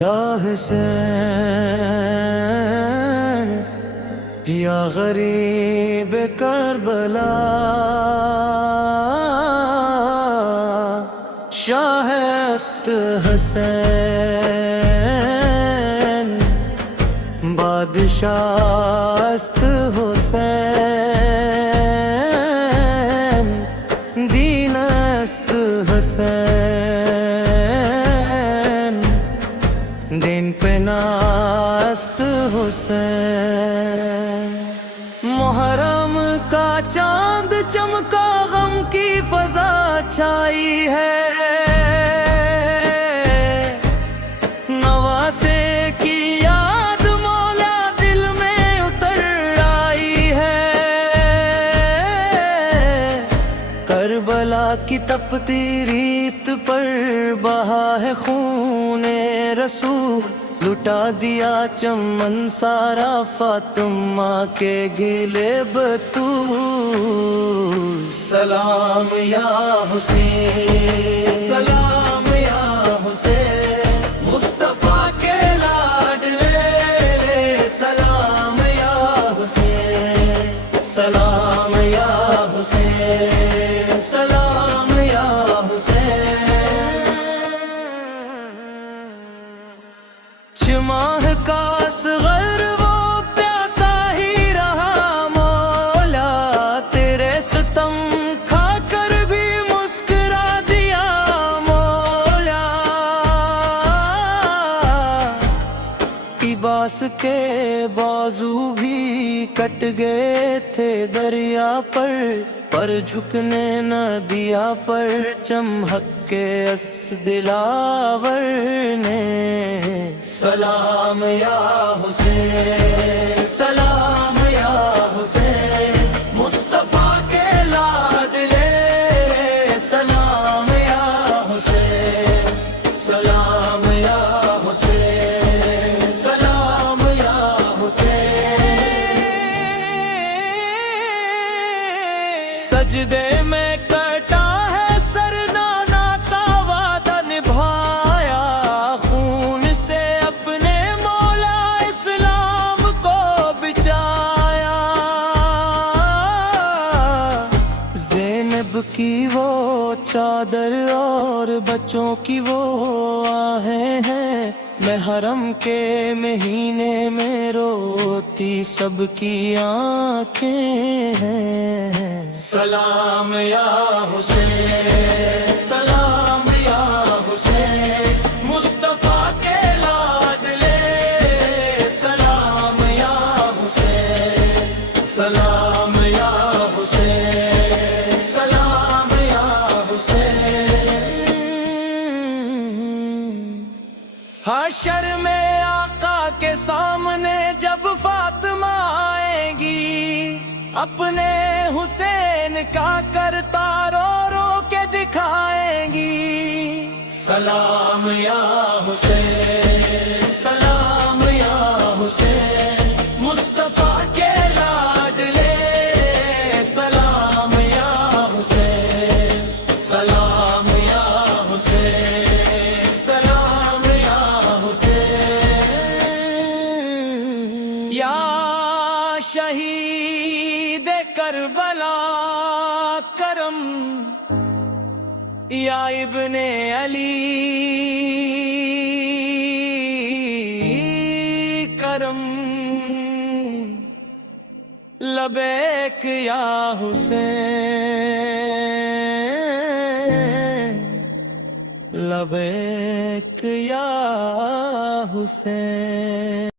یا حسین یا غریب کربلا، شاہ است حسین، بادشاہ است حسین، دین است حسین، دین پہ ناست حسین۔ محرم کا چاند چمکا، غم کی فضا چھائی ہے، نواسے کی یاد مولا دل میں اتر آئی ہے، کربلا کی تپتی ریت پر بہا ہے خون رسول، لٹا دیا چمن سارا فاطمہ کے گلے بطول۔ سلام یا حسین، سلام یا حسین، مصطفیٰ کے لاڈلے، سلام یا حسین، سلام یا حسین، سلام یا حسین۔ ماہ کا اصغر وہ پیاسا ہی رہا مولا، تیرے ستم کھا کر بھی مسکرا دیا مولا، عباس کے بازو بھی کٹ گئے تھے دریا پر جھکنے نہ دیا پرچم حق کے اس دلاور نے۔ سلام یا حسین، سلام یا حسین، مصطفیٰ کے لاڈلے، سلام یا حسین، سلام یا حسین، سلام یا حسین۔ سجدے میں کٹا ہے سر، نانا کا وعدہ نبھایا، خون سے اپنے مولا اسلام کو بچایا، زینب کی وہ چادر اور بچوں کی وہ آہیں ہیں، میں حرم کے مہینے میں روتی سب کی آنکھیں ہیں۔ سلام یا حسین، سلام یا حسین، مصطفیٰ کے لاڈلے، سلام یا حسین، سلام یا حسین، سلام یا حسین۔ حشر میں آقا کے سامنے جب فاطمہ آئیں گی، اپنے حسین کا کرتا رو رو کے دکھائیں گی۔ سلام یا حسین، سلام یا حسین، مصطفیٰ کے لاڈلے، سلام یا حسین، سلام یا حسین، سلام یا حسین۔ یا شہید کربلا کرم، یا ابن علی کرم، لبیک یا حسین، لبیک یا حسین۔